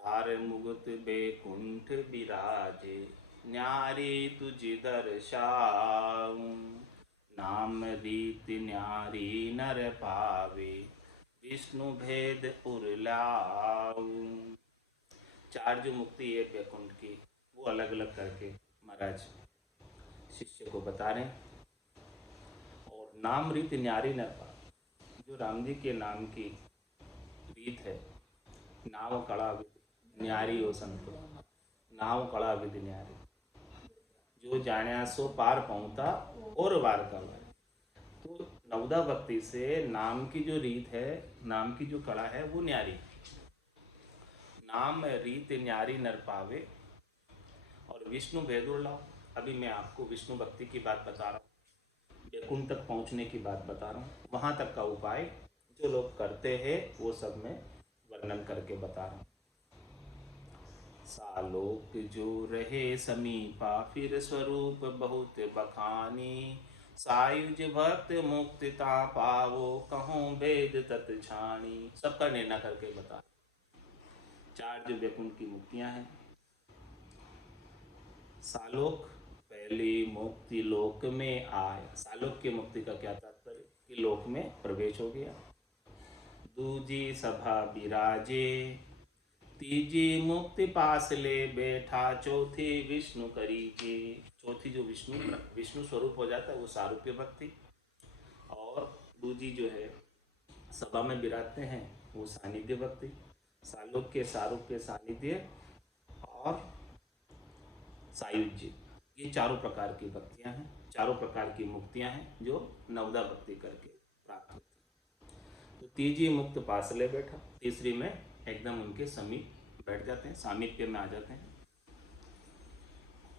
चार मुगत बैकुंठ बिराजे, न्यारी तुझ दर्शाऊं। नाम रीत न्यारी नर पावे, विष्णु भेद उर लाऊं। चार जो मुक्ति है बैकुंठ की, वो अलग अलग करके महाराज शिष्य को बता रहे हैं। और नाम रीत न्यारी नर पावे, जो राम जी के नाम की रीत है, नाव कड़ा विधि न्यारी हो संतो, नाव कड़ा विधि न्यारी, जो जाण्या सो पार पहुंचा और वार का वार। तो नवदा भक्ति से नाम की जो रीत है, नाम की जो कला है, वो न्यारी। नाम रीत न्यारी नर पावे, और विष्णु भेदुर लाओ। अभी मैं आपको विष्णु भक्ति की बात बता रहा हूँ, बैकुंठ तक पहुँचने की बात बता रहा हूँ। वहाँ तक का उपाय जो लोग करते हैं वो सब मैं वर्णन करके बता रहा हूँ। सालोक जो रहे समीपा, फिर स्वरूप बहुत बखानी। सायुज भक्त मुक्तिता पावो, कहूँ वेद तत् छाणी। सबका निर्णय करके बता। चार जो बैकुंठ की मुक्तियां हैं। सालोक, पहली मुक्ति लोक में आया। सालोक की मुक्ति का क्या तात्पर्य, कि लोक में प्रवेश हो गया। दूजी सभा विराजे, तीजी मुक्ति पास ले बैठा। चौथी विष्णु करीजे, चौथी जो विष्णु विष्णु स्वरूप हो जाता है वो सारूप्य भक्ति। और दूजी जो है सभा में विराजते हैं वो सानिध्य भक्ति। सालोक्य, सारूप्य, सानिध्य और सायुज्य, ये चारों प्रकार की भक्तियां हैं, चारों प्रकार की मुक्तियां हैं जो नवदा भक्ति करके प्राप्त होती हैं। तो तीजी मुक्त पासले बैठा, तीसरी में एकदम उनके समीप बैठ जाते हैं, सामीप्य में आ जाते हैं।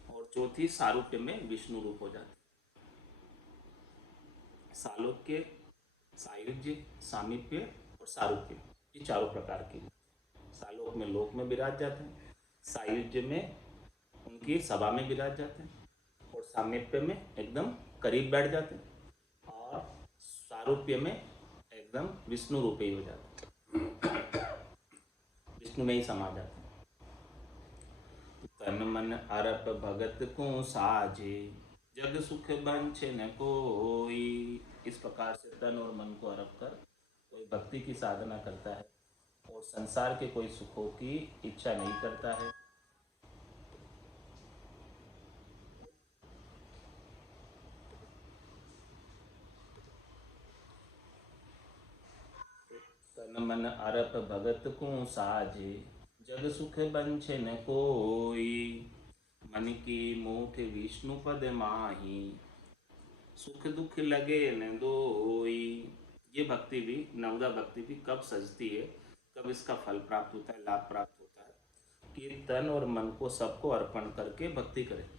और चौथी सारूप्य में विष्णु रूप हो जाते हैं। सालोक्य, सायुज्य, सामीप्य और सारूप्य, ये चारों प्रकार की। सालोक में लोक में विराज जाते हैं, सायुज्य में उनकी सभा में विराज जाते हैं, और सामीप्य में एकदम करीब बैठ जाते हैं, और सारूप्य में एकदम विष्णु रूप ही हो जाते हैं, विष्णु में ही समा जाते हैं। तन मन अरप भगत को साजे, जग सुख बंछ न कोई। इस प्रकार से तन और मन को अर्प कर कोई भक्ति की साधना करता है और संसार के कोई सुखों की इच्छा नहीं करता है। तन मन अरप भगत को साजे, जग सुख बंछ न कोई। मन की मूठ विष्णु पद माही, सुख दुख लगे न दोई। ये भक्ति भी, नवदा भक्ति भी कब सजती है, कब इसका फल प्राप्त होता है, लाभ प्राप्त होता है, कि तन और मन को सबको अर्पण करके भक्ति करें।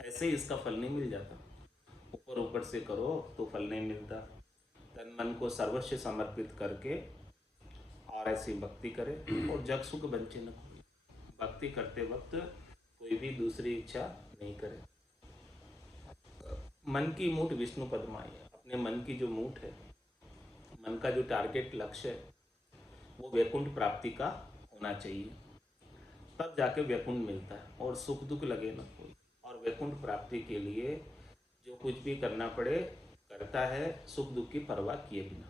ऐसे ही इसका फल नहीं मिल जाता, ऊपर ऊपर से करो तो फल नहीं मिलता। तन मन को सर्वस्व समर्पित करके और ऐसी भक्ति करे, और जग सुख बंचे न कोई। भक्ति करते वक्त कोई भी दूसरी इच्छा नहीं करे। मन की मूठ विष्णु पदमाई है, अपने मन की जो मूठ है, मन का जो टारगेट लक्ष्य है, वो वैकुंठ प्राप्ति का होना चाहिए। तब जाके वैकुंठ मिलता है, और सुख दुख लगे न कोई। और वैकुंठ प्राप्ति के लिए जो कुछ भी करना पड़े करता है, सुख दुख की परवाह किए बिना।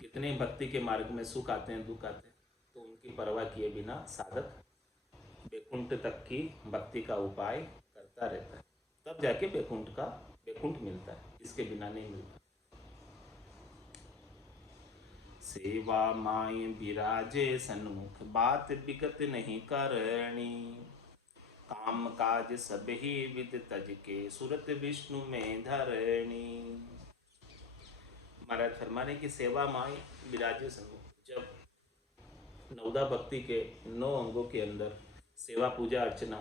कितने भक्ति के मार्ग में सुख आते हैं, दुख आते हैं, तो उनकी परवाह किए बिना साधक वैकुंठ तक की भक्ति का उपाय करता रहता है। तब जाके वैकुंठ मिलता है, इसके बिना नहीं मिलता। सेवा माय विराजे सन्मुख, बात विगत नहीं करनी। काम काज सब ही विद तज के, सुरत विष्णु में धरणी। महाराज फरमा रहे कि सेवा माई विराजे सन्मुख, जब नवदा भक्ति के 9 अंगों के अंदर सेवा पूजा अर्चना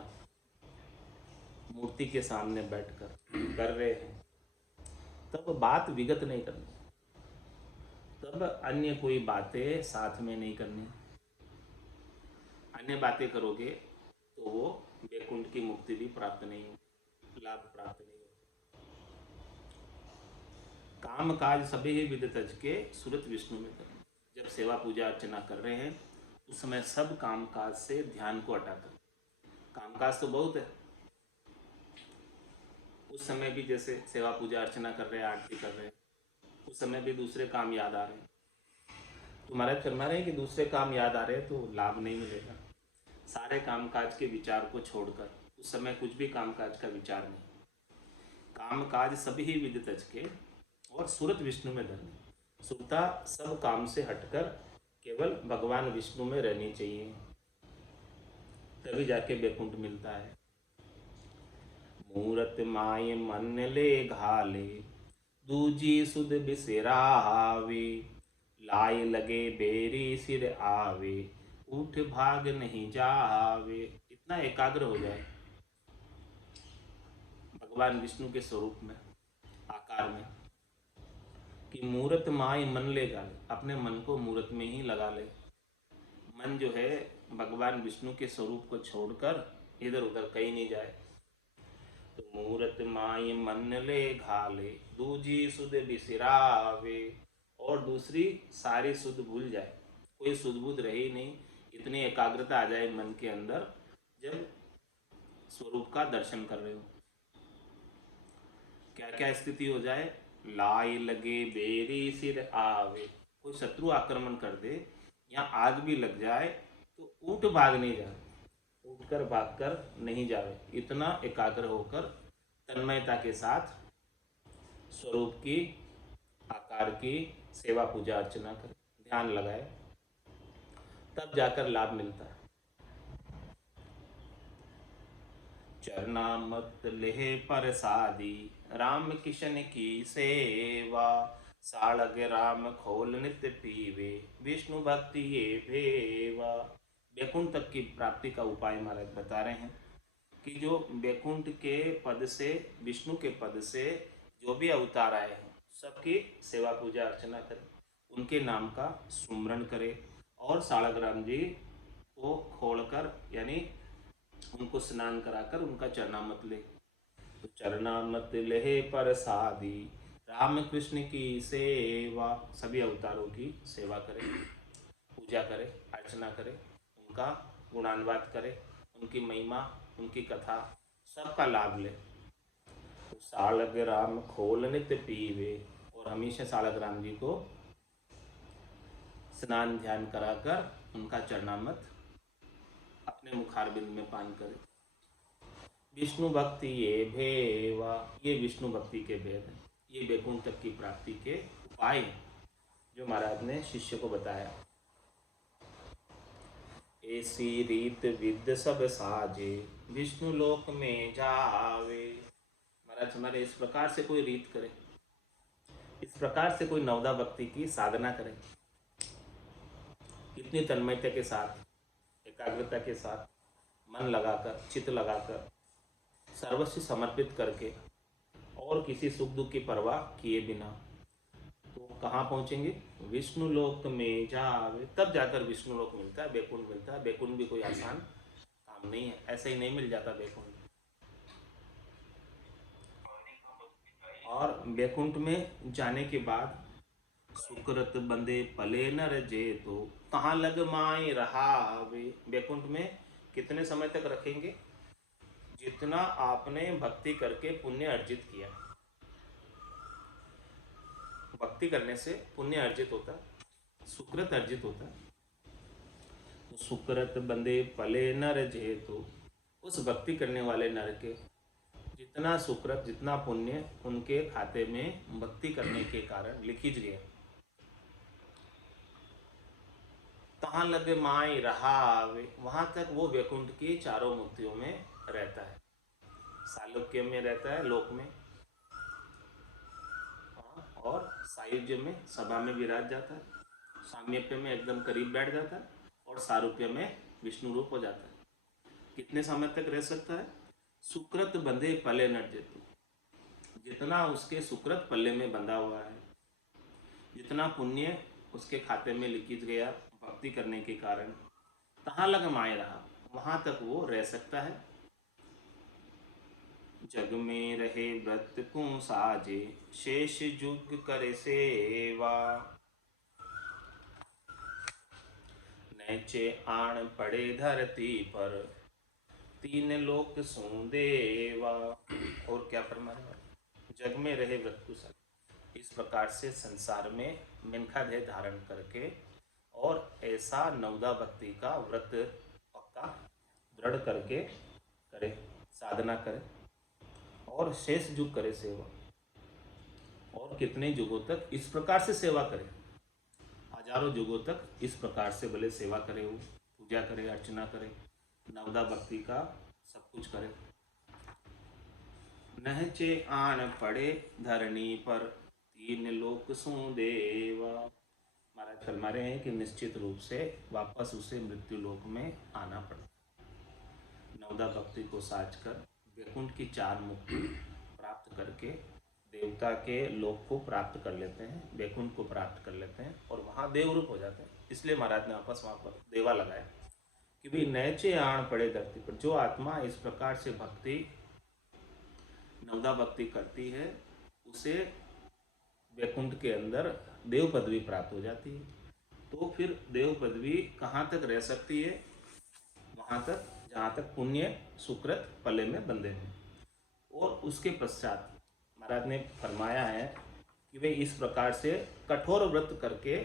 मूर्ति के सामने बैठकर कर रहे हैं, तब बात विगत नहीं करनी, तब अन्य कोई बातें साथ में नहीं करनी। अन्य बातें करोगे तो वो वैकुंठ की मुक्ति भी प्राप्त नहीं होगी, लाभ प्राप्त नहीं होगा। काम काज सभी ही विद तज के, सुरत विष्णु में करना। जब सेवा पूजा अर्चना कर रहे हैं उस समय सब कामकाज से ध्यान को हटाकर, कामकाज तो बहुत है, उस समय भी जैसे सेवा पूजा अर्चना कर रहे हैं, आरती कर रहे हैं, उस समय भी दूसरे काम याद आ रहे हैं, तो महाराज फरमा रहे हैं कि दूसरे काम याद आ रहे हैं तो लाभ नहीं मिलेगा। सारे कामकाज के विचार को छोड़कर उस समय कुछ भी कामकाज का विचार नहीं, कामकाज सभी विधि तज के और सूरत विष्णु में धरनी, सुरता सब काम से हटकर केवल भगवान विष्णु में रहनी चाहिए, तभी जाके बैकुंठ मिलता है। मूरत माय मन ले घाले, दूजी सुध बिसरावे, लाय लगे बेरी सिर आवे, उठ भाग नहीं जावे। इतना एकाग्र हो जाए भगवान विष्णु के स्वरूप में, आकार में, कि मूरत माय मन ले गाले, अपने मन को मूरत में ही लगा ले। मन जो है भगवान विष्णु के स्वरूप को छोड़कर इधर उधर कहीं नहीं जाए। तो मूरत माय मन ले घाले, दूजी सुध बिसरावे, और दूसरी सारी सुध भूल जाए, कोई सुध बुध रहे ही नहीं, इतनी एकाग्रता आ जाए मन के अंदर जब स्वरूप का दर्शन कर रहे हो। क्या क्या स्थिति हो जाए, लाई लगे बेरी सिर आवे, कोई शत्रु आक्रमण कर दे या आग भी लग जाए तो उठ भाग नहीं जाए, उठकर भागकर नहीं जावे, इतना एकाग्र होकर तन्मयता के साथ स्वरूप की, आकार की सेवा पूजा अर्चना करे, ध्यान लगाए, तब जाकर लाभ मिलता है। चरनामत लेह परसादी, राम किशन की सेवा, साड़ग राम खोल नित्य पीवे, विष्णु भक्ति ये भेवा। बैकुंठ तक की प्राप्ति का उपाय महाराज बता रहे हैं कि जो बैकुंठ के पद से, विष्णु के पद से जो भी अवतार आए हैं सबकी सेवा पूजा अर्चना करे, उनके नाम का सुमरण करे, और साड़ग राम जी को खोलकर यानी उनको स्नान कराकर उनका चरणामत ले। तो चरणामत ले परसादी, राम कृष्ण की सेवा, सभी अवतारों की सेवा करे, पूजा करे, अर्चना करे, उनका गुणानुवाद करे, उनकी महिमा, उनकी कथा, सबका लाभ ले। तो साड़ग राम खोल नित्य पीवे, और हमेशा साड़ग राम जी को स्नान ध्यान कराकर उनका चरणामत अपने मुखारबिंद में पान करे। विष्णु भक्ति ये भेवा, ये विष्णु भक्ति के भेद हैं, ये बैकुंठ तक की प्राप्ति के उपाय जो महाराज ने शिष्य को बताया। ऐसी रीत विद सब साजे, विष्णु लोक में जावे। महाराज हमारे इस प्रकार से कोई रीत करे, इस प्रकार से कोई नवदा भक्ति की साधना करे, इतनी तन्मयता के साथ, एकाग्रता के साथ, मन लगाकर, चित्त लगाकर, सर्वस्व समर्पित करके, और किसी सुख दुख की परवाह किए बिना, तो कहाँ पहुँचेंगे, विष्णु लोक में जावे, तब जाकर विष्णु लोक मिलता है, बैकुंठ मिलता है। बैकुंठ भी कोई आसान काम नहीं है, ऐसे ही नहीं मिल जाता बैकुंठ। और बैकुंठ में जाने के बाद सुकृत बंदे पले नर जे, तो कहाँ लग माए रहावे। बैकुंठ में कितने समय तक रखेंगे, जितना आपने भक्ति करके पुण्य अर्जित किया। भक्ति करने से पुण्य अर्जित होता, सुकृत अर्जित होता। तो सुकृत बंदे पले नर जे, तो उस भक्ति करने वाले नर के जितना सुकृत, जितना पुण्य उनके खाते में भक्ति करने के कारण लिखित गया, तहाँ लगे माई रहावे, वहाँ तक वो वैकुंठ की चारों मुक्तियों में रहता है। सालोक्य में रहता है, लोक में, और सायुज्य में, सभा में विराज जाता है, साम्यप्य में एकदम करीब बैठ जाता है, और सारूप्य में विष्णु रूप हो जाता है। कितने समय तक रह सकता है, सुकृत बंधे पले नट जेतु, जितना उसके सुकृत पल्ले में बंधा हुआ है, जितना पुण्य उसके खाते में लिखित गया भक्ति करने के कारण, तहाँ लग माए रहा, वहाँ तक वो रह सकता है। जग में रहे व्रत को साजे, शेष जुग करे सेवा, नैचे आण पड़े धरती पर, तीन लोक सुन देवा। और क्या फरमाया, जग में रहे व्रत कुशल, इस प्रकार से संसार में मिनखा देह धारण करके और ऐसा नवदा भक्ति का व्रत पक्का दृढ़ करके करे, साधना करे और शेष युग करे सेवा। और कितने युगों तक इस प्रकार से सेवा करे, हजारों युगों तक इस प्रकार से भले सेवा करे, वो पूजा करे, अर्चना करे, नवदा भक्ति का सब कुछ करे। नहचे आन पड़े धरणी पर, तीन लोक सु देवा। महाराज फरमा रहे हैं कि निश्चित रूप से वापस उसे मृत्यु लोक में आना पड़ता, नवदा भक्ति को साज कर वैकुंठ की चार मुक्ति प्राप्त करके देवता के लोक को प्राप्त कर लेते हैं, वैकुंठ को प्राप्त कर लेते हैं और वहाँ देवरूप हो जाते हैं। इसलिए महाराज ने वापस वहाँ पर देवा लगाया कि भाई नैचे आण पड़े धरती पर, जो आत्मा इस प्रकार से भक्ति नवदा भक्ति करती है उसे वैकुंठ के अंदर देव पदवी प्राप्त हो जाती है। तो फिर देव पदवी कहाँ तक रह सकती है, वहाँ तक जहाँ तक पुण्य सुकृत पले में बंधे हैं। और उसके पश्चात महाराज ने फरमाया है कि वे इस प्रकार से कठोर व्रत करके,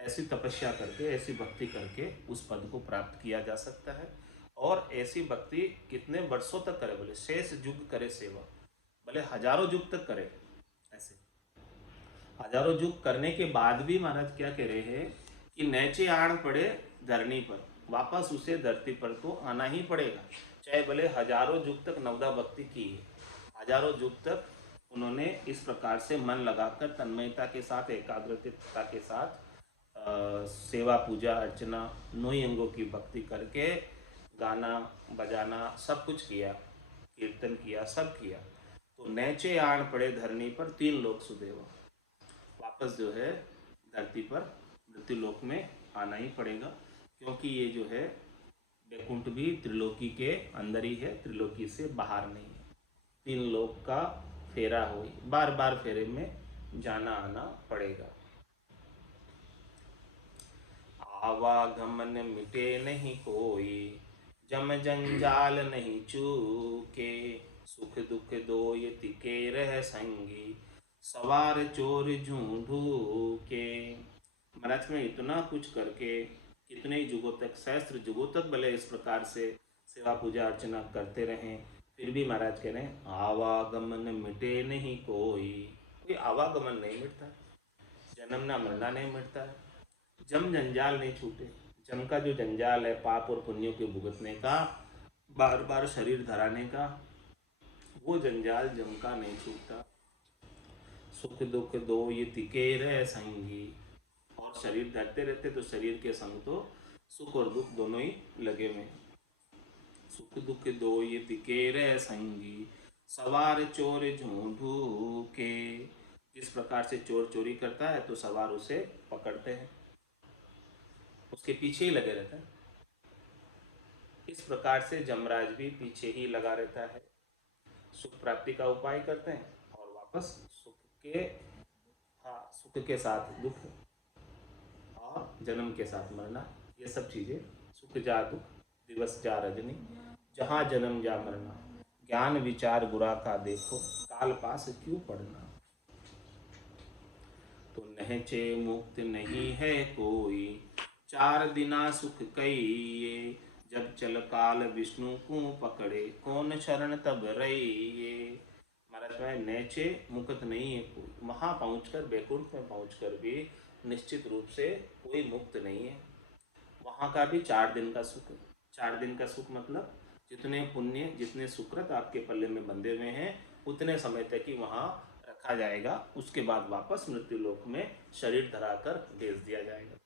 ऐसी तपस्या करके, ऐसी भक्ति करके उस पद को प्राप्त किया जा सकता है। और ऐसी भक्ति कितने वर्षों तक करे, बोले शेष युग करे सेवा, भले हजारों युग तक करे। ऐसे हजारों युग करने के बाद भी महाराज क्या कह रहे हैं कि नैचे आण पड़े धरनी पर, वापस उसे धरती पर तो आना ही पड़ेगा, चाहे भले हजारों युग तक नवदा भक्ति की है, हजारों युग तक उन्होंने इस प्रकार से मन लगाकर तन्मयता के साथ, एकाग्रता के साथ सेवा पूजा अर्चना नौ अंगों की भक्ति करके गाना बजाना सब कुछ किया, कीर्तन किया, सब किया, तो नैचे आण पड़े धरनी पर, तीन लोक सुदेवा, वापस जो है धरती पर मृत्यु लोक में आना ही पड़ेगा। क्योंकि ये जो है वैकुंठ भी त्रिलोकी के अंदर ही है, त्रिलोकी से बाहर नहीं है। तीन लोक का फेरा हो, बार बार फेरे में जाना आना पड़ेगा। आवागमन मिटे नहीं कोई, जम जंजाल नहीं चूके, सुख दुख दो ये तिके रह संगी, सवार चोर झूठू के। महाराज में इतना कुछ करके कितने युगों तक, सहस्त्र युगों तक भले इस प्रकार से सेवा पूजा अर्चना करते रहें, फिर भी महाराज कह रहे हैं आवागमन मिटे नहीं कोई, कोई आवागमन नहीं मिटता, जन्मना मरना नहीं मिटता है, जम जंजाल नहीं छूटे। जम का जो जंजाल है पाप और पुण्यों के भुगतने का, बार बार शरीर धराने का, वो जंजाल जम का नहीं छूटता। सुख दुख दो ये तिके रह संगी, और शरीर धरते रहते तो शरीर के संग तो सुख और दुख दोनों ही लगे हुए। सुख दुख दो ये तिके रह संगी, सवार चोर झूठू के। जिस प्रकार से चोर चोरी करता है तो सवार उसे पकड़ते हैं, उसके पीछे ही लगे रहते हैं, इस प्रकार से जमराज भी पीछे ही लगा रहता है। सुख प्राप्ति का उपाय करते हैं और वापस सुख के साथ दुख और जन्म के साथ मरना, ये सब चीज़ें, सुख जा दुख दिवस जा रजनी, जहाँ जन्म जा मरना, ज्ञान विचार बुरा का देखो, काल पास क्यों पढ़ना। तो नहचे मुक्त नहीं है कोई, चार दिना सुख कई, जब चल काल विष्णु को पकड़े, कौन शरण तब रही। महाराज में नैचे मुक्त नहीं है कोई, वहाँ पहुँचकर, वैकुंठ में पहुँचकर भी निश्चित रूप से कोई मुक्त नहीं है। वहाँ का भी 4 दिन का सुख है। 4 दिन का सुख मतलब जितने पुण्य, जितने सुकृत आपके पल्ले में बंधे हुए हैं, उतने समय तक ही वहाँ रखा जाएगा। उसके बाद वापस मृत्यु लोक में शरीर धराकर भेज दिया जाएगा।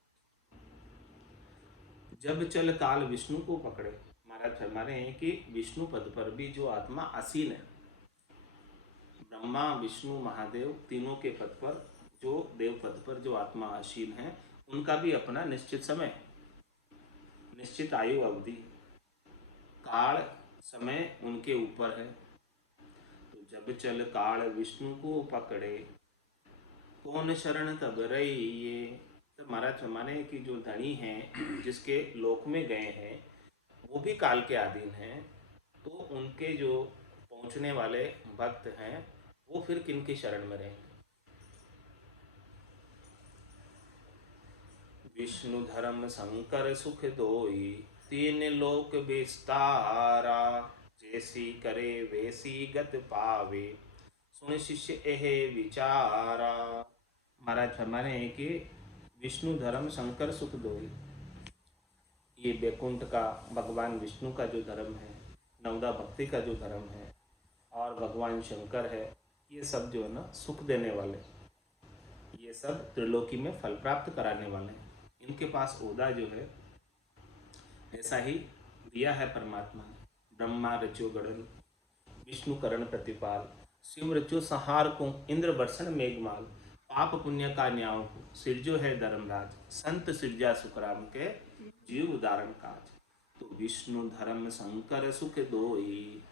जब चल काल विष्णु को पकड़े, महाराज फरमा रहे हैं कि विष्णु पद पर भी जो आत्मा आसीन है, ब्रह्मा विष्णु महादेव तीनों के पद पर, जो देव पद पर जो आत्मा आसीन है, उनका भी अपना निश्चित समय, निश्चित आयु अवधि, काल समय उनके ऊपर है। तो जब चल काल विष्णु को पकड़े, कौन शरण तब रहिए, तो महाराज फरमाने कि जो धनी हैं जिसके लोक में गए हैं वो भी काल के अधीन हैं, तो उनके जो पहुंचने वाले भक्त हैं वो फिर किन की शरण में रहेंगे। विष्णु धर्म शंकर सुख दोई, तीन लोक विस्तारा, जैसी करे वैसी गत पावे, सुन शिष्य एह विचारा। महाराज फरमाने हैं कि विष्णु धर्म शंकर सुख दोई, ये बैकुंठ का भगवान विष्णु का जो धर्म है, नवदा भक्ति का जो धर्म है, और भगवान शंकर है, ये सब जो है ना सुख देने वाले, ये सब त्रिलोकी में फल प्राप्त कराने वाले हैं। इनके पास ओदा जो है ऐसा ही दिया है परमात्मा ने। ब्रह्मा रचो गढ़न, विष्णु करण प्रतिपाल, शिव रचो संहार को, इंद्र बरसन मेघमाल, पाप पुण्य का न्याय को, सिरजो है धर्मराज, संत सिरजा सुखराम के, जीव उदाहरण काज। तो विष्णु धर्म शंकर सुख दोई,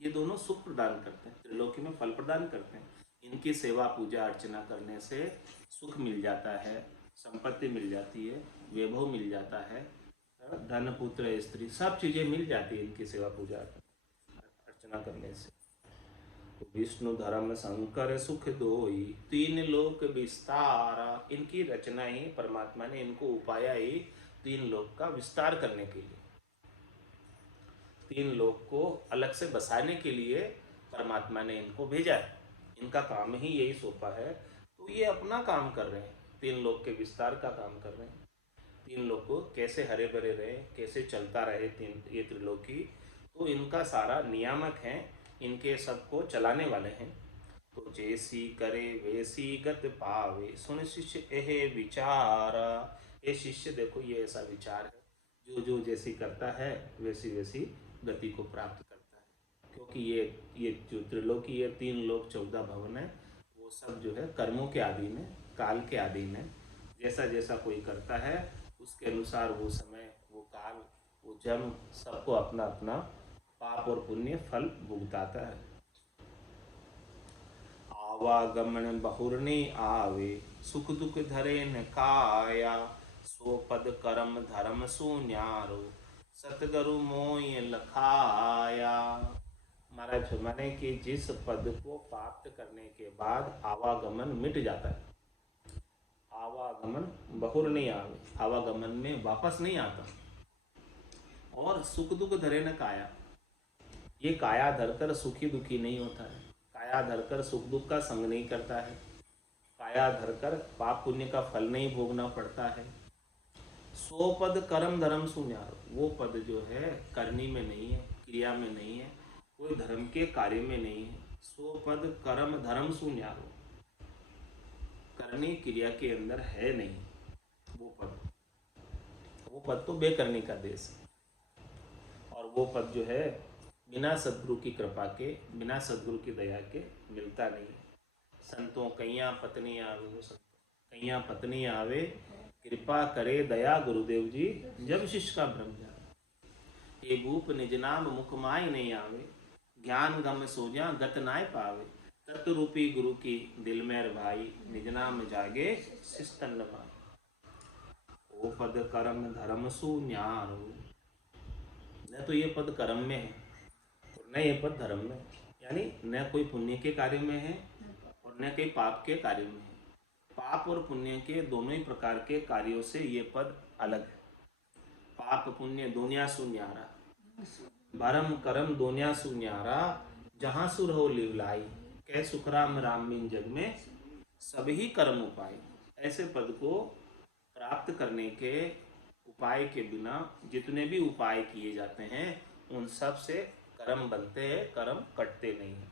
ये दोनों सुख प्रदान करते हैं, त्रिलोकी में फल प्रदान करते हैं। इनकी सेवा पूजा अर्चना करने से सुख मिल जाता है, संपत्ति मिल जाती है, वैभव मिल जाता है, धन पुत्र स्त्री सब चीज़ें मिल जाती है इनकी सेवा पूजा अर्चना करने से। तो विष्णु धर्म शंकर सुख दोई, तीन लोक विस्तारा, इनकी रचना ही परमात्मा ने इनको उपाया ही तीन लोक का विस्तार करने के लिए, तीन लोक को अलग से बसाने के लिए परमात्मा ने इनको भेजा है। इनका काम ही यही सौंपा है, तो ये अपना काम कर रहे हैं, तीन लोक के विस्तार का काम कर रहे हैं। तीन लोग को कैसे हरे भरे रहे, कैसे चलता रहे तीन ये त्रिलोकी, तो इनका सारा नियामक हैं, इनके सबको चलाने वाले हैं। तो जैसी करे वैसी गत पावे, सुन शिष्य एह विचारा। ये शिष्य देखो ये ऐसा विचार है, जो जो जैसी करता है वैसी वैसी गति को प्राप्त करता है। क्योंकि ये जो त्रिलोकी, ये तीन लोक 14 भवन है, वो सब जो है कर्मों के अधीन है, काल के अधीन है। जैसा जैसा कोई करता है उसके अनुसार वो समय, वो काल, वो जन्म सबको अपना अपना पाप और पुण्य फल भुगताता है। आवागमन बहुरने आवे, सुख दुख धरे न काया, सो पद कर्म धर्म सुन्यारो, सतगुरु मोय लखाया। महाराज माने कि जिस पद को प्राप्त करने के बाद आवागमन मिट जाता है, आवागमन बहुर नहीं आवे, आवागमन में वापस नहीं आता, और सुख दुख धरे न काया, ये काया धरकर सुखी दुखी नहीं होता है, काया धरकर सुख दुख का संग नहीं करता है, काया धरकर पाप पुण्य का फल नहीं भोगना पड़ता है। सो पद कर्म धर्म सुन्यारो, वो पद जो है करनी में नहीं है, क्रिया में नहीं है, कोई धर्म के कार्य में नहीं है। सो पद कर्म धर्म सुन्यारो, करनी क्रिया के अंदर है नहीं वो पद, वो पद तो बेकरनी का देश है। और वो पद जो है बिना सद्गुरु की कृपा के, बिना सद्गुरु की दया के मिलता नहीं है। संतों कैया पत्नी आवे, वो संतों कैया पत्नी आवे, कृपा करे दया गुरुदेव जी, जब शिष्य का भ्रम जाए। ये भूप निज नाम मुख माय नहीं आवे, ज्ञान गम सोजा गत नाय पावे, तत्व रूपी गुरु की दिल में भाई, निज नाम जागे शिस्तन भाई। ओ पद कर्म धर्म सुन्यारो, न तो ये पद कर्म में है और न ये पद धर्म में, यानी न कोई पुण्य के कार्य में है और न कोई पाप के कार्य में है। पाप और पुण्य के दोनों ही प्रकार के कार्यों से ये पद अलग है। पाप पुण्य दोनिया सुन्यारा, भरम करम दोनिया सुन्यारा, जहाँ सुर हो लिवलाई, कह सुखराम राम बिन जग में सभी कर्म उपाय। ऐसे पद को प्राप्त करने के उपाय के बिना जितने भी उपाय किए जाते हैं उन सब से कर्म बनते हैं, कर्म कटते नहीं हैं।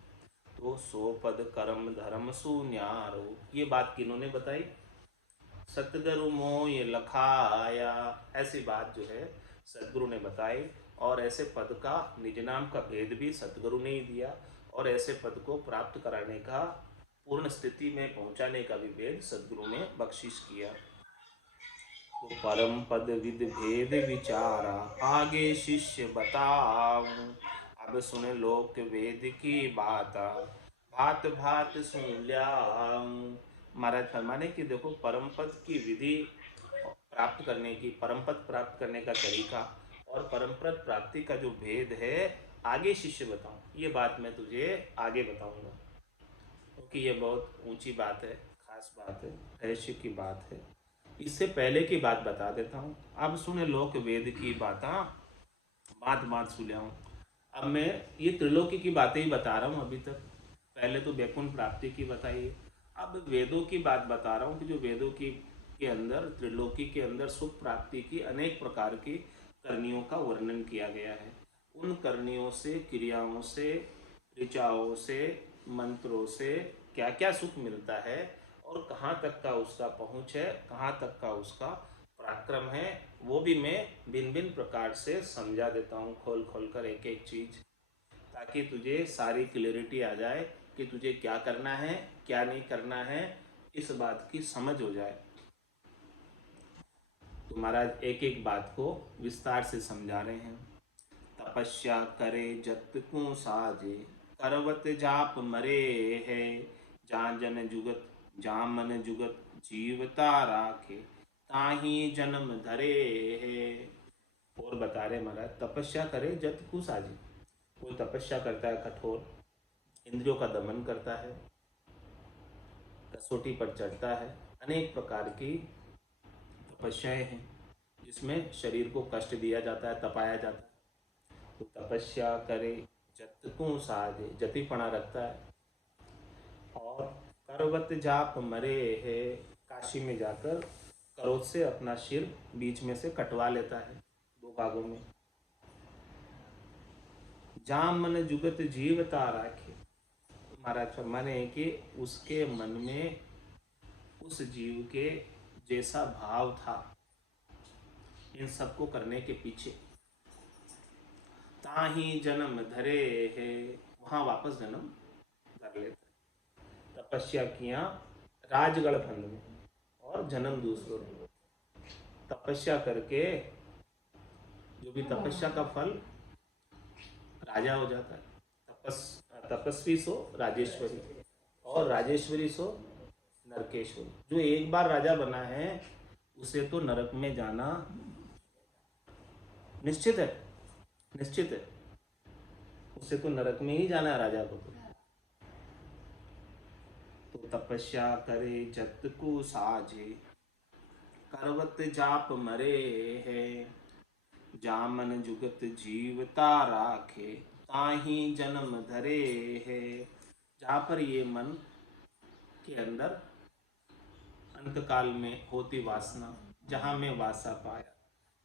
तो सो पद कर्म धर्म सुन्यारो, ये बात किन्होंने बताई? सतगुरु मोय लखाया, ऐसी बात जो है सतगुरु ने बताई। और ऐसे पद का निज नाम का भेद भी सतगुरु ने ही दिया, और ऐसे पद को प्राप्त कराने का, पूर्ण स्थिति में पहुंचाने का भी भेद सतगुरु ने बख्शिश किया। तो परम पद विद भेद विचारा, आगे शिष्य बताऊं, अब सुन लोक वेद की बात, भात भात सुन ल्याऊं। महाराज फरमाने कि देखो परम पद की विधि प्राप्त करने की, परम पद प्राप्त करने का तरीका और परम पद प्राप्ति का जो भेद है आगे शिष्य बताऊं, ये बात मैं तुझे आगे बताऊंगा, क्योंकि ये बहुत ऊंची बात है, खास बात है, रहस्य की बात है। इससे पहले की बात बता देता हूँ। अब सुने लोक वेद की बात, बात बात सुने हूँ। अब मैं ये त्रिलोकी की बातें ही बता रहा हूँ अभी तक। पहले तो वैकुंठ प्राप्ति की बताई, अब वेदों की बात बता रहा हूँ कि जो वेदों की के अंदर, त्रिलोकी के अंदर सुख प्राप्ति की अनेक प्रकार की करनियों का वर्णन किया गया है। उन करनियों से, क्रियाओं से, ऋचाओं से, मंत्रों से क्या क्या सुख मिलता है और कहाँ तक का उसका पहुँच है, कहाँ तक का उसका पराक्रम है, वो भी मैं भिन्न भिन्न प्रकार से समझा देता हूँ, खोल खोल कर एक एक चीज़, ताकि तुझे सारी क्लियरिटी आ जाए कि तुझे क्या करना है, क्या नहीं करना है, इस बात की समझ हो जाए। तो महाराज एक एक बात को विस्तार से समझा रहे हैं। तपस्या करे जत को साजे, करवत जाप मरे है, जहाँ जन जुगत, जहाँ मन जुगत जीवता राखे, ताही जन्म धरे है। और बता रहे महाराज, तपस्या करे जत को साजे, कोई तपस्या करता है कठोर, इंद्रियों का दमन करता है, कसौटी पर चढ़ता है, अनेक प्रकार की तपस्याएं हैं जिसमें शरीर को कष्ट दिया जाता है, तपाया जाता है। तो तपस्या करे जत को साजे, जतिपना रखता है। और करवत जाप मरे है, काशी में जाकर करोत से अपना सिर बीच में से कटवा लेता है, दो भागों में। जाम मन जुगत जीवता राखे, महाराज फरमाने हैं कि उसके मन में उस जीव के जैसा भाव था इन सबको करने के पीछे, ताही जन्म धरे है, वहां वापस जन्म धर लेता। तपस्या किया राजगढ़ फंद में और जन्म दूसरों में। तपस्या करके जो भी तपस्या का फल राजा हो जाता है। तपस्वी सो राजेश्वरी और राजेश्वरी सो नरकेश्वरी। जो एक बार राजा बना है उसे तो नरक में जाना निश्चित है, निश्चित है, उसे तो नरक में ही जाना है राजा को। तो तपस्या करे जत को साजे, करवत जाप मरे है, जामन जुगत जीवता राखे, ताही जन्म धरे है। जहाँ पर ये मन के अंदर अंतकाल में होती वासना, जहाँ में वासा पाया,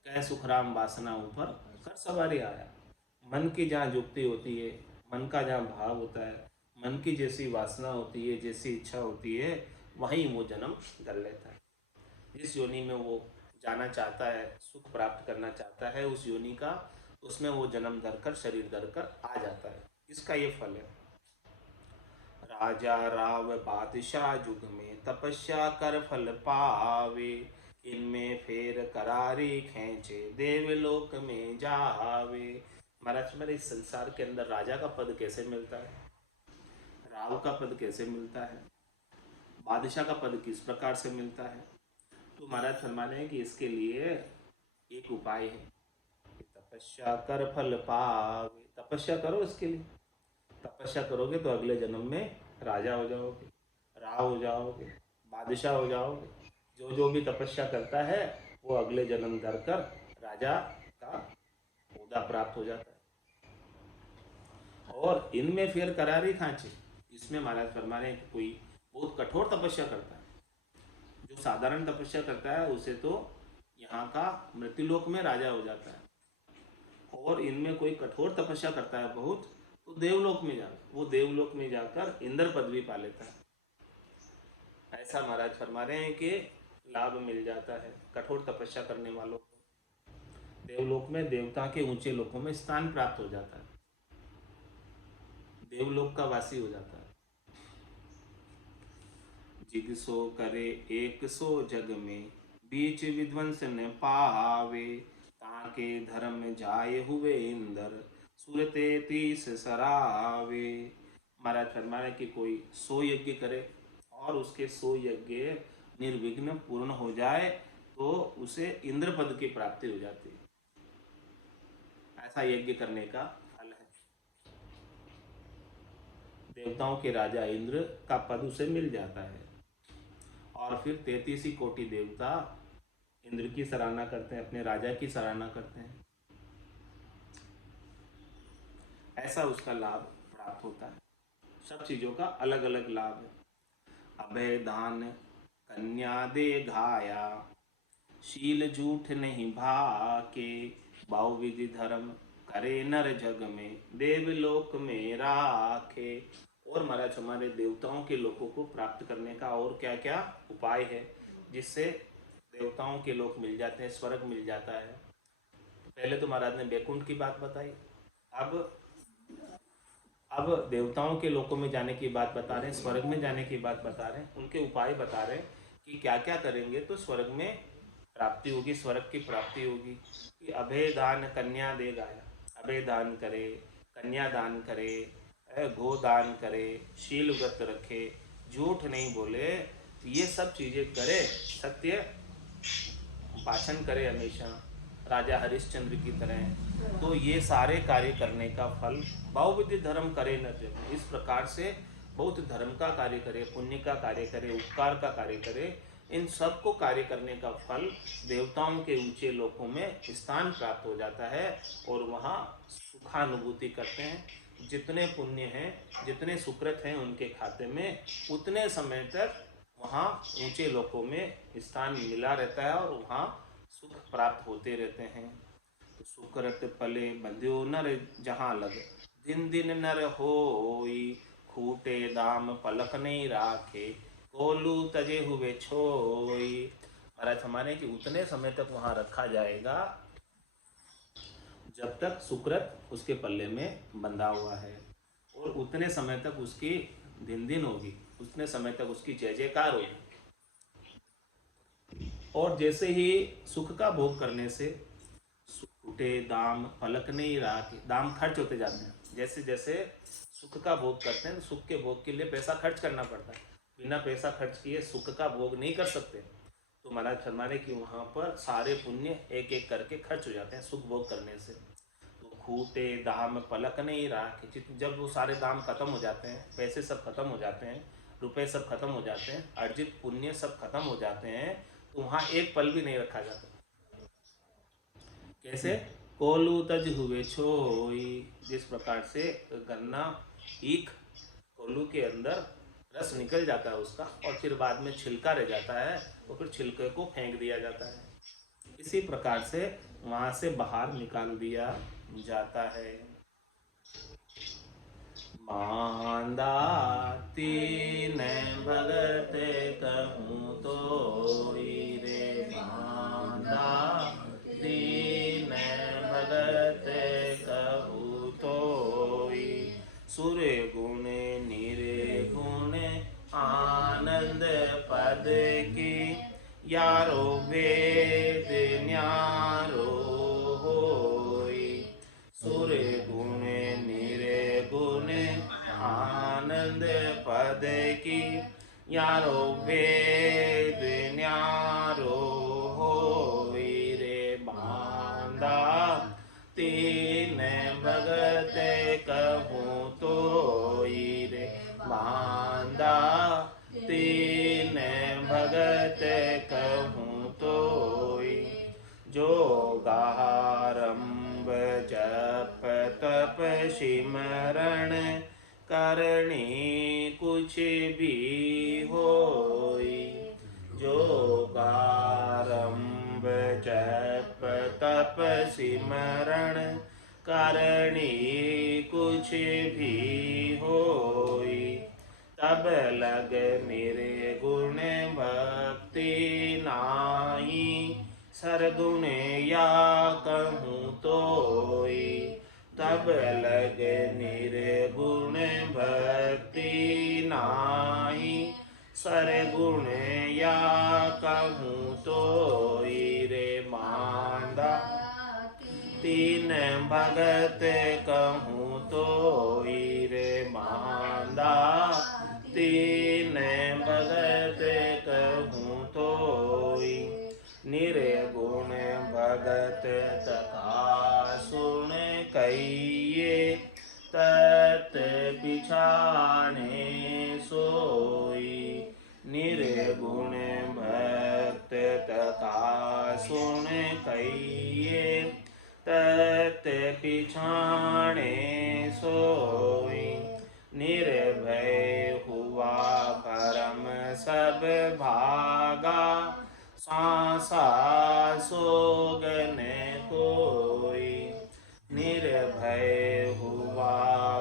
कह सुखराम वासना ऊपर कर सवारी आया। मन की जहाँ जुक्ति होती है, मन का जहाँ भाव होता है, मन की जैसी वासना होती है, जैसी इच्छा होती है, वहीं वो जन्म कर लेता है। जिस योनि में वो जाना चाहता है, सुख प्राप्त करना चाहता है, उस योनि का, उसमें वो जन्म धरकर, शरीर धरकर आ जाता है। इसका ये फल है। राजा राव बादशाह जुग में, तपस्या कर फल पावे, इनमें फेर करारी खेचे, देवलोक में जावे। महाराज मेरे इस संसार के अंदर राजा का पद कैसे मिलता है, राव का पद कैसे मिलता है, बादशाह का पद किस प्रकार से मिलता है? तो महाराज फरमाने हैं कि इसके लिए एक उपाय है, तपस्या कर फल पावे। तपस्या करो इसके लिए, तपस्या करोगे तो अगले जन्म में राजा हो जाओगे, राव हो जाओगे, बादशाह हो जाओगे। जो जो भी तपस्या करता है वो अगले जन्म धर कर राजा का ओहदा प्राप्त हो जाता है। और इनमें फिर करारी खांचे, इसमें महाराज फरमा रहे हैं कि कोई बहुत कठोर तपस्या करता है, जो साधारण तपस्या करता है उसे तो यहाँ का मृत्युलोक में राजा हो जाता है, और इनमें कोई कठोर तपस्या करता है बहुत, तो देवलोक में जा, वो देवलोक में जाकर इंद्र पदवी पा लेता है। ऐसा महाराज फरमा रहे हैं कि लाभ मिल जाता है कठोर तपस्या करने वालों को। देवलोक में, देवता के ऊंचे लोकों में स्थान प्राप्त हो जाता है, देवलोक का वासी हो जाता है। जिग सो करे एक सो जग में, बीच विध्वंस न पावे, ताके धर्म जाए हुए इंद्र, सुरते तीस सरावे। महाराज फरमाए कि कोई 100 यज्ञ करे और उसके 100 यज्ञ निर्विघ्न पूर्ण हो जाए तो उसे इंद्र पद की प्राप्ति हो जाती है। ऐसा यज्ञ करने का फल है। देवताओं के राजा इंद्र का पद उसे मिल जाता है और फिर 33 कोटि देवता इंद्र की सराहना करते हैं, अपने राजा की सराहना करते हैं। ऐसा उसका लाभ प्राप्त होता है। सब चीजों का अलग अलग लाभ है। अभय दान कन्या दे घाया, शील झूठ नहीं भाके, भाव विधि धर्म करे नर जग में, देवलोक में राखे। और महाराज हमारे देवताओं के लोकों को प्राप्त करने का और क्या क्या उपाय है जिससे देवताओं के लोक मिल जाते हैं, स्वर्ग मिल जाता है। पहले तो महाराज ने बैकुंठ की बात बताई, अब देवताओं के लोकों में जाने की बात बता रहे हैं, स्वर्ग में जाने की बात बता रहे हैं, उनके उपाय बता रहे हैं कि क्या क्या करेंगे तो स्वर्ग में प्राप्ति होगी, स्वर्ग की प्राप्ति होगी। कि अभय दान कन्या दे गाया, अभय दान करे, कन्या दान करे, गो दान करे, शील व्रत रखे, झूठ नहीं बोले, ये सब चीजें करे, सत्य भाषण करे हमेशा राजा हरिश्चंद्र की तरह, तो ये सारे कार्य करने का फल बहुविधि धर्म करे न जग। इस प्रकार से बहुत धर्म का कार्य करे, पुण्य का कार्य करे, उपकार का कार्य करे, इन सब को कार्य करने का फल देवताओं के ऊंचे लोकों में स्थान प्राप्त हो जाता है और वहाँ सुखानुभूति करते हैं। जितने पुण्य हैं, जितने सुकृत हैं उनके खाते में, उतने समय तक वहाँ ऊंचे लोकों में स्थान मिला रहता है और वहाँ सुख प्राप्त होते रहते हैं। तो सुकृत पले बंध्यो नर जहाँ लग, दिन दिन नर होई, खूटे दाम पलक नहीं राखे, कोलू तजे हुए छोई। महाराज हमारे कि उतने समय तक वहाँ रखा जाएगा जब तक सुकृत उसके पल्ले में बंधा हुआ है, और उतने समय तक उसकी दिन दिन होगी, उतने समय तक उसकी जय जयकार होगी। और जैसे ही सुख का भोग करने से छूटे दाम फलक नहीं रहा, दाम खर्च होते जाते हैं। जैसे जैसे सुख का भोग करते हैं, सुख के भोग के लिए पैसा खर्च करना पड़ता है, बिना पैसा खर्च किए सुख का भोग नहीं कर सकते। तो महाराज फरमाने कि वहाँ पर सारे पुण्य एक एक करके खर्च हो जाते हैं सुख भोग करने से। तो खूटे दाम पलक नहीं रहा, जब वो सारे दाम खत्म हो जाते हैं, पैसे सब खत्म हो जाते हैं, रुपए सब खत्म हो जाते हैं, अर्जित पुण्य सब खत्म हो जाते हैं, तो वहाँ एक पल भी नहीं रखा जाता। कैसे? कोलू तज हुए छोई, जिस प्रकार से गन्ना ईख कोलू के अंदर रस निकल जाता है उसका और फिर बाद में छिलका रह जाता है, तो फिर छिलके को फेंक दिया जाता है, इसी प्रकार से वहां से बाहर निकाल दिया जाता है। मांदा तीन भगत कहूँ तो रे, मांदा तीन भगत कहूँ तो, सुर गुण निर्गुण आनंद पद की, यारो वेद न्यारो होई। सुर गुण निर्गुण आनंद पद की, यारो वेद न्यारो होई रे। बांधा तीन भगत कहूँ तो रे, बांधा तीन भगत कहूँ तो, जो गारंभ जप तप सिमरण करणी कुछ भी होई। जो गारंभ जप तप सिमरण करणी कुछ भी होई, तब लग निर्गुण भक्ति नाई, सरगुण या कहूँ तोई। तब लग निर्गुण भक्ति नाई, सरगुण या कहूँ तोई रे। मांदा तीन भगत कहूँ तोई रे, मांदा तीन भगत कहूँ तोई। निर कथा सुन कहिए, तत पिछाने सोई। निर्गुण भक्त कथा सुन कहिए, तत पिछाने सोई। निर्भय हुआ परम सब भागा, सांसा सोग न कोई। निर्भय हुआ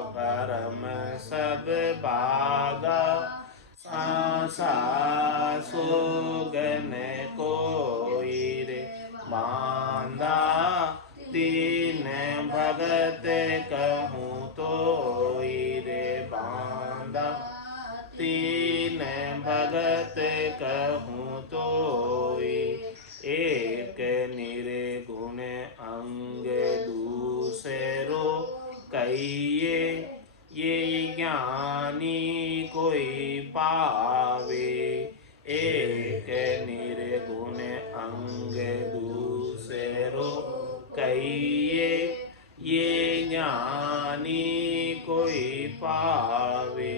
परम सब भागा, सांसा सोग न कोई रे। बांधा तीन भगत कहूँ तोई रे, बांधा तीन भगत कहूँ तोई। एक निर्गुण अंग दूसरो कहिए, ये ज्ञानी कोई पावे। एक निर्गुण अंग दूसरो कहिए, ये ज्ञानी कोई पावे।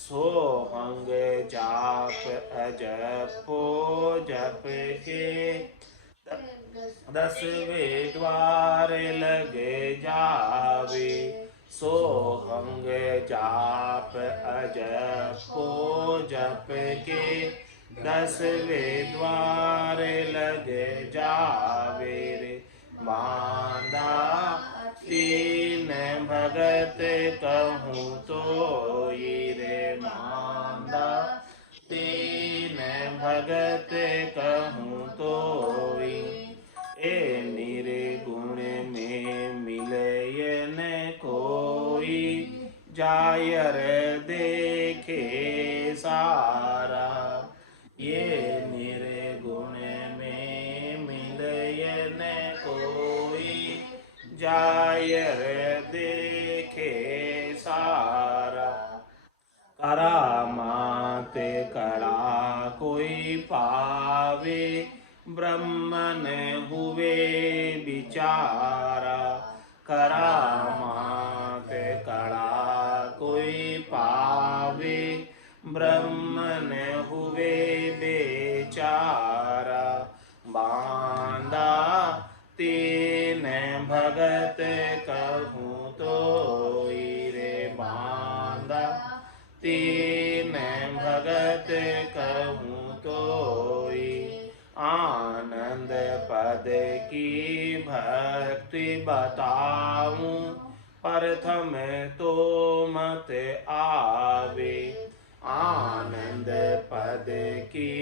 सोहंग जाप अजपो जप के, 10वें द्वार लग जावे। सोहंग जाप अजपो जप के, 10वें द्वार लग जावे रे। बांधा तीन भगत कहूँ तोई रे, बांधा तीन भगत कहूँ तोई। ए निर्गुण में मिलयन कोई, जायर देखे सारा। ये निर्गुण में मिलयन कोई, जायर देखे सारा। करामात कड़ा कोई पावे, ब्रह्मन हुए बिचारा। करामात कड़ा कोई पावे, ब्रह्मन हुए बेचारा। बांधा तीन भगत कहूँ तोई रे, बांधा तीन भगत कहूँ तोई। आनंद पद की भक्ति बताऊं, प्रथम तो मत आवे। आनंद पद की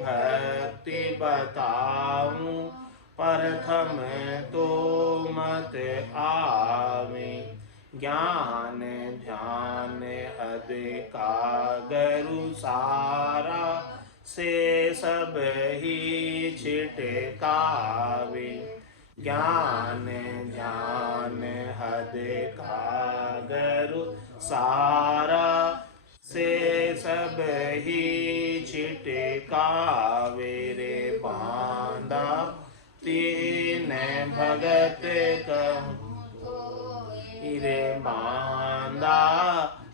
भक्ति बताऊं, प्रथम तो मत आवे। ज्ञान ध्यान अधिकागरु सारा, से सब ही छिटकावे। ज्ञान ध्यान अधिकागरु सारा, से सब ही छिटकावे रे। बांधा तीन भगत कहूँ रे, बांधा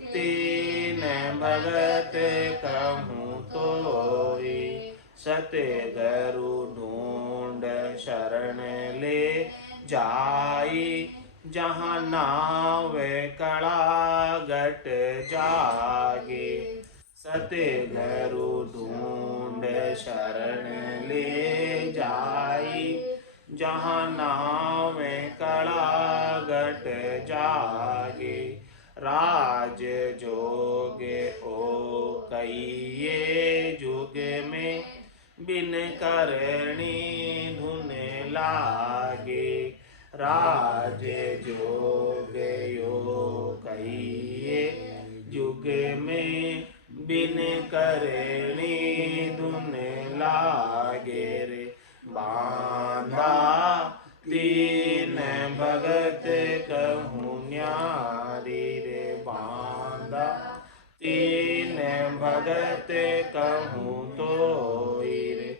तीन भगत कहूँ तोई। सतगुरु ढूंढ शरण ले जाई, जहाँ नाव कड़ा घट जागे। सतगुरु ढूंढ शरण ले जाई, जहाँ नाव कड़ा घट जागे। राज जोग ओ कहिए जुग में, बिन करणी धुन लागे। राज जोग यो कहिए जुग में, बिन करणी धुन लागे रे। बांधा तीन भगत कहूँ न्यारी रे, बांधा तीन भगत कहूँ तोई रे।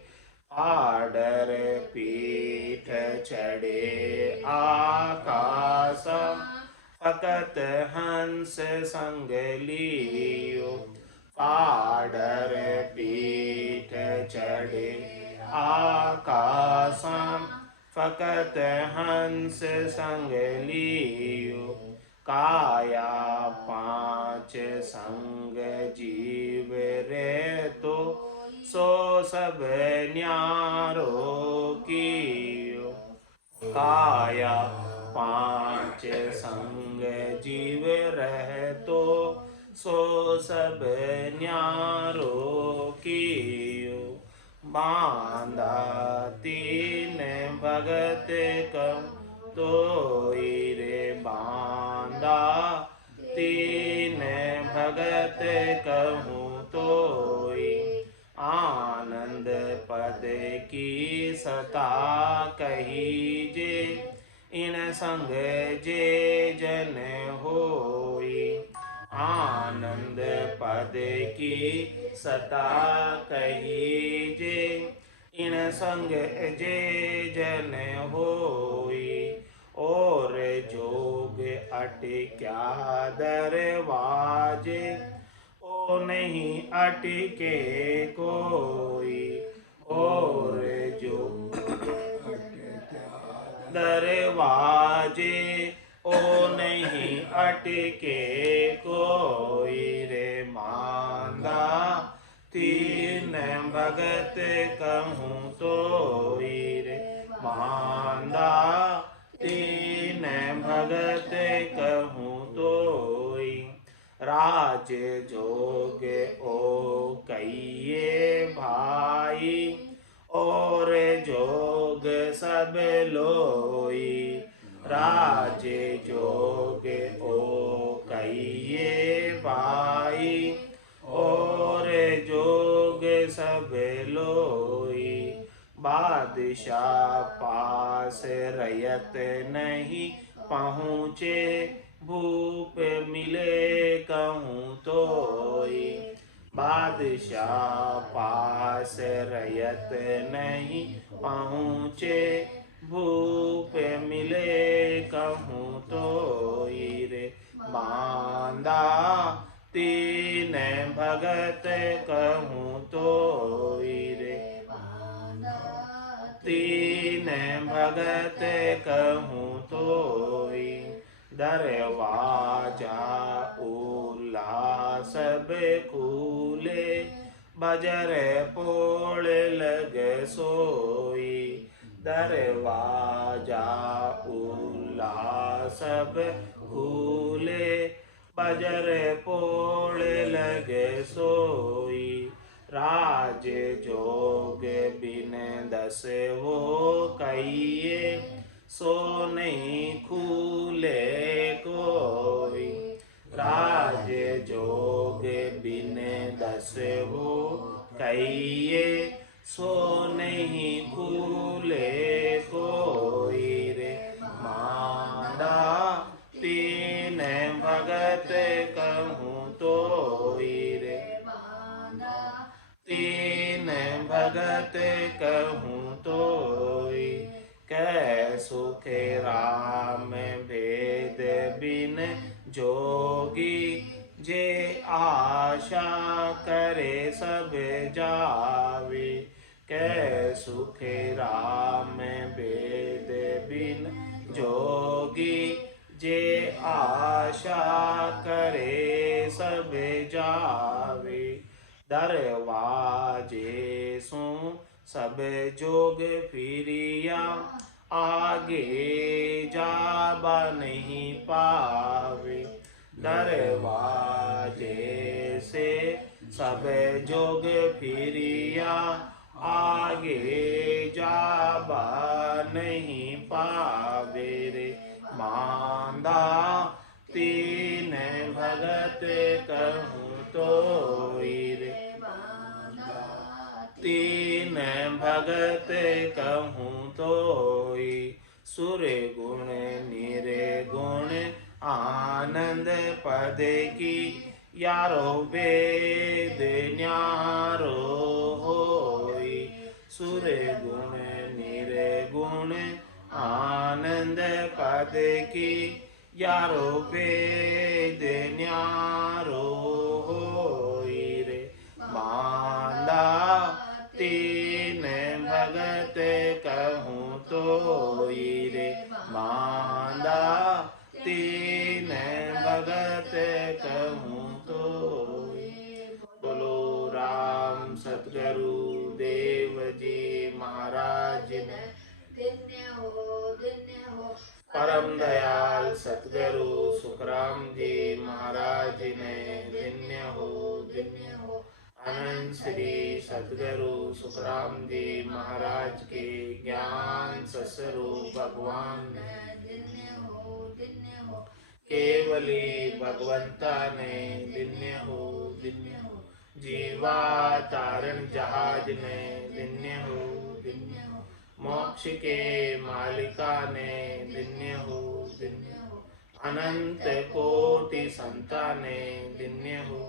आडर पीठ चढ़े आकाश फकत हंस संग लियो पाडर पीठ चढ़े आकाश फकत हंस संग लियो काया पांच संग जीव रे तो सो सब न्यारो कियो काया पांच संग जीव रह तो सो सब न्यारो कियो बांधा तीन भगत कम तो रे बांधा तीन भगत कहूँ तोई आनंद पद की सता कहीजे इन संग जे जन होई आनंद पद की सता कहीजे इन संग जे जन होई और जोग अटक्या दरवाजे ओ नहीं अटके कोई और जो दरवाजे ओ नहीं अटके कोई रे मांदा तीन भगत कहूँ तो रे मांदा तीन भगत कहूँ तो राज जोग ओ कहिए भाई और जोग सब लोई राज जोग ओ कहिए भाई और जोग सब लोई बादशाह पास रयत नहीं पहुँचे भूप मिले कहूँ तोई बादशाह पास रयत नहीं पहुँचे भूप मिले कहूँ तोई रे बांधा तीन भगत कहूँ तोई रे तीन भगत कहूँ तोई दरवाजा उल्लास सब कूले बजर पोड़ लग सोई दरवाजा उल्लास सब कूले बजर पोड़ लग सोई राज जोग बिन दस वो कहिए सो नहीं खूले कोई राज जोग बिन दस वो कहिए सो नहीं खूले कोई रे मांदा तीन भगत कहूँ तो रे तीन भगत कहूँ तो कै सुख राम भेद बिन जोगी जे आशा करे सब जावे कै सुख राम भेद बिन जोगी जे आशा करे सब जावे दरवाजे सु सब जोग फिरिया आगे जाबा नहीं पावे दरवाजे से सब जोग फिरिया आगे जाबा नहीं पावे रे मांदा तीन भगत कहूँ तो रे तीन भगत कहूँ तोई सुर गुण निर्गुण आनंद पद की यारो वेद न्यारो होई सुर गुण निर्गुण आनंद पद की यारो वेद न्यारो होई रे मांदा तीन भगत कहूँ तोई रे मांदा तीन भगत कहूँ तोई। बोलो राम सतगुरु देव जी महाराज ने धन्य हो परम दयाल सतगुरु सुखराम जी महाराज ने धन्य हो। अनंत श्री सतगुरु सुखराम जी महाराज के ज्ञान स्वरूप भगवान ने धन्य हो केवली भगवंता ने धन्य हो। जीवा तारण जहाज ने धन्य हो। मोक्ष के मालिका ने धन्य हो। अनंत कोटि संता ने धन्य हो।